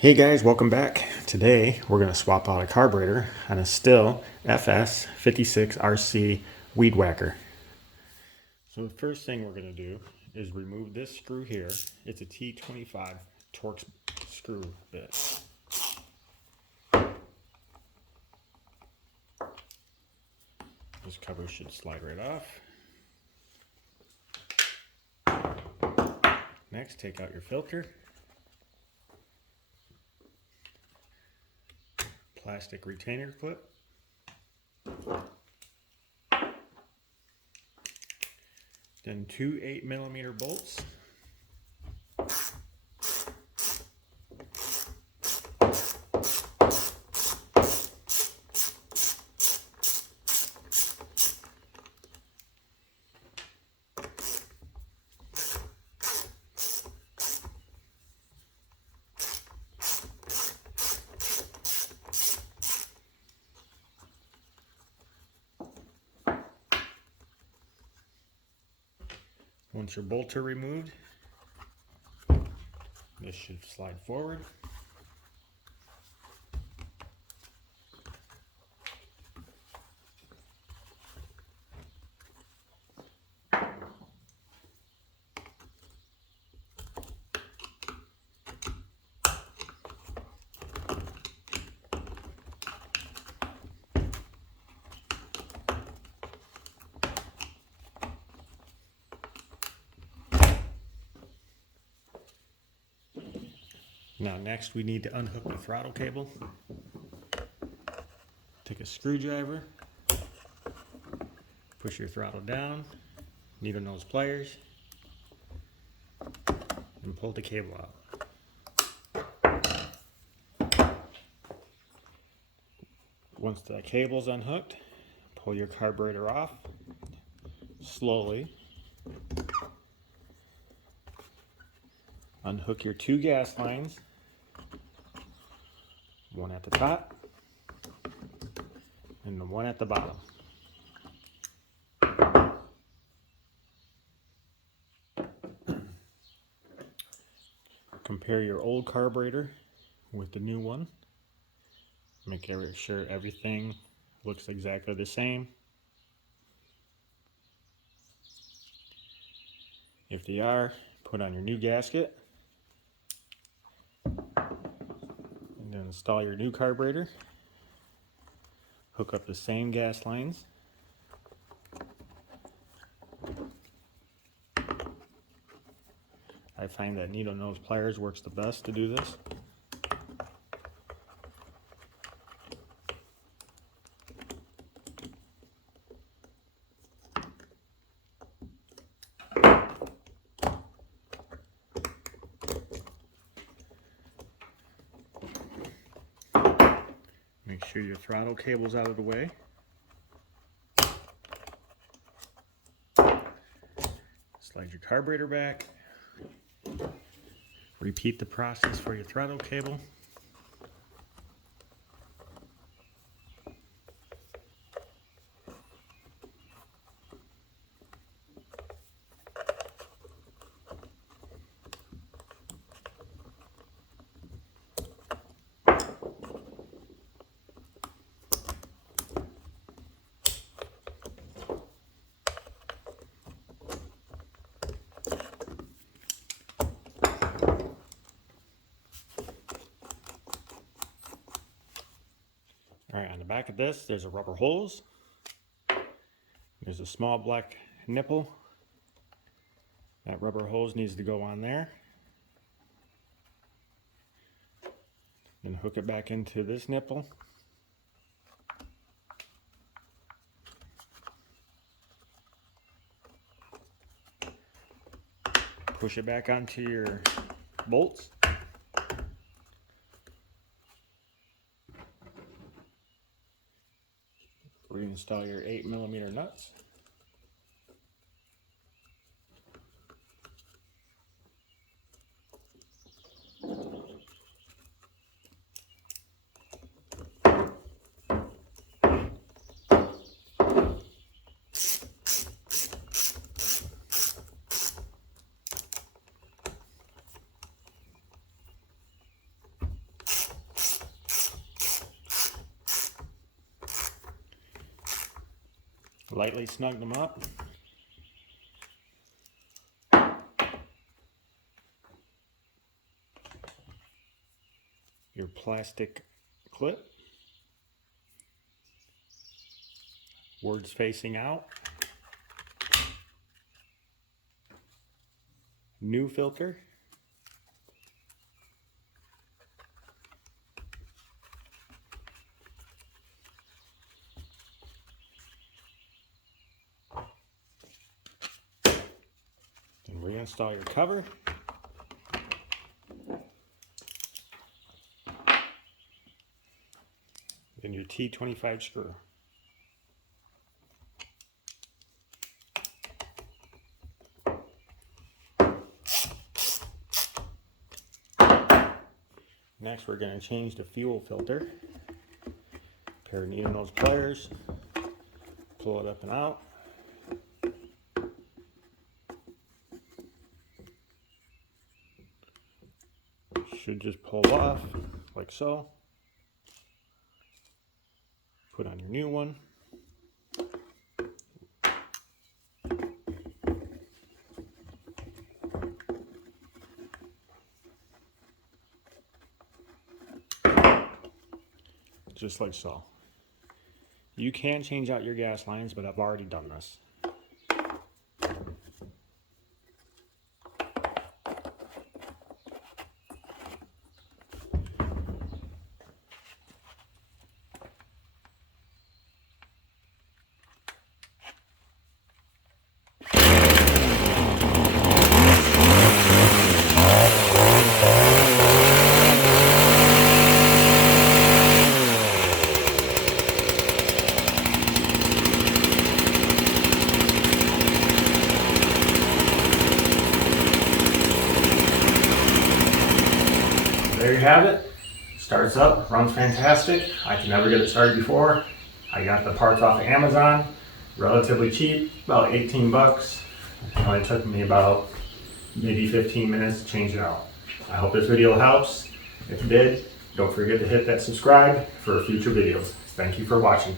Hey guys, welcome back. Today we're going to swap out a carburetor on a Stihl FS56RC weed whacker. So the first thing we're going to do is remove this screw here. It's a T25 Torx screw bit. This cover should slide right off. Next, take out your filter. Plastic retainer clip. Then two 8mm bolts. Once your bolts are removed, this should slide forward. Now next we need to unhook the throttle cable. Take a screwdriver, push your throttle down, needle nose pliers, and pull the cable out. Once the cable's unhooked, pull your carburetor off slowly. Unhook your two gas lines, one at the top and the one at the bottom. Compare your old carburetor with the new one. Make sure everything looks exactly the same. If they are, put on your new gasket. And then install your new carburetor. Hook up the same gas lines. I find that needle nose pliers works the best to do this. Make sure your throttle cable's out of the way. Slide your carburetor back. Repeat the process for your throttle cable. Alright, on the back of this, there's a rubber hose. There's a small black nipple. That rubber hose needs to go on there. Then hook it back into this nipple. Push it back onto your bolts. Reinstall your 8mm nuts. Lightly snug them up. Your plastic clip. Words facing out. New filter. Then reinstall your cover. Then your T25 screw. Next, we're going to change the fuel filter. Pair of needle nose pliers. Pull it up and out. Should just pull off like so. Put on your new one. Just like so. You can change out your gas lines, but I've already done this. There you have it. Starts up, runs fantastic. I can never get it started before. I got the parts off of Amazon, relatively cheap, about 18 bucks. It only took me about maybe 15 minutes to change it out. I hope this video helps. If it did, don't forget to hit that subscribe for future videos. Thank you for watching.